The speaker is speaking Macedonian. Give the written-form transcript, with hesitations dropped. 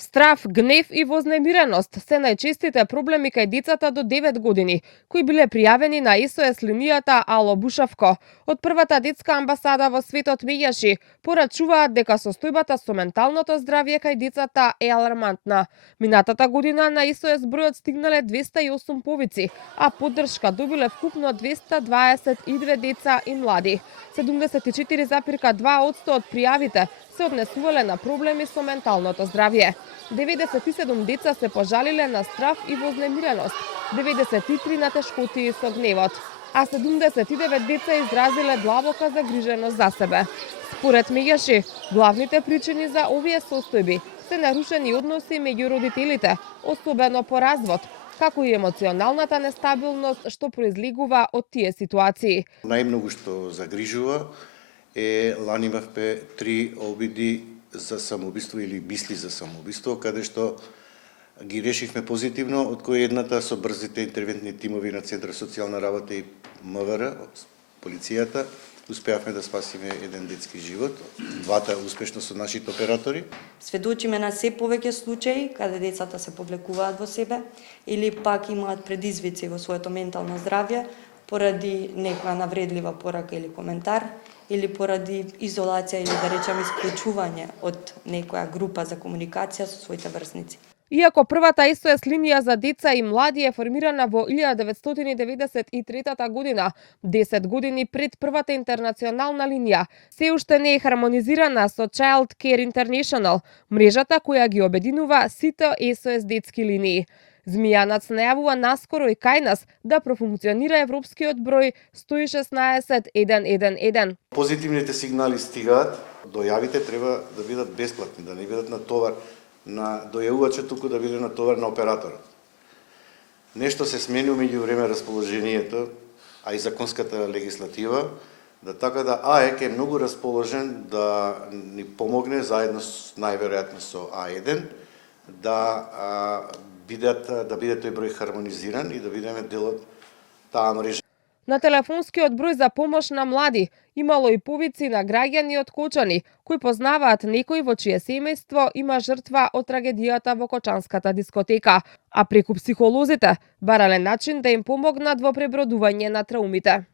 Страф, гнев и вознемиреност се најчестите проблеми кај децата до 9 години, кои биле пријавени на СОС линијата Ало Бушавко. Од првата детска амбасада во светот меѓаши порачуваат дека состојбата со менталното здравје кај децата е алармантна. Минатата година на СОС бројот стигнале 208 повици, а поддршка добиле вкупно 222 деца и млади. 74,2% од пријавите се однесувале на проблеми со менталното здравје. 97 деца се пожалиле на страф и вознемиреност, 93 на тешкотии со гневот, а 79 деца изразиле длабока загриженост за себе. Според меѓаши, главните причини за овие состојби се нарушени односи меѓу родителите, особено по развод, како и емоционалната нестабилност што произлегува од тие ситуации. Најмногу што загрижува е лани имавме 3 обиди за самоубиство или мисли за самоубиство, каде што ги решивме позитивно, од кои едната со брзите интервентни тимови на Центар социјална работа и МВР, полицијата, успеавме да спасиме еден детски живот, двата успешно со нашите оператори. Сведочиме на се повеќе случаи каде децата се повлекуваат во себе или пак имаат предизвици во своето ментално здравје поради некоја навредлива порака или коментар, или поради изолација или да речеме исклучување од некоја група за комуникација со своите врсници. Иако првата СОС линија за деца и млади е формирана во 1993 година, 10 години пред првата интернационална линија, се уште не е хармонизирана со Child Care International, мрежата која ги обединува сите СОС детски линии. Змијанац најавува наскоро и кај нас да профункционира европскиот број 116 111. Позитивните сигнали стигаат, дојавите треба да бидат бесплатни, да не бидат на товар на дојавувачот, туку да биде на товар на операторот. Нешто се смени меѓу време расположението, а и законската легислатива, да така да АЕК е многу расположен да ни помогне заедно најверојатно со А1 да биде тој број хармонизиран и да бидеме дел од таа мрежа. На телефонскиот број за помош на млади имало и повици на граѓани од Кочани, кои познаваат некој во чие семејство има жртва од трагедијата во Кочанската дискотека, а преку психолозите барале начин да им помогнат во пребродување на траумите.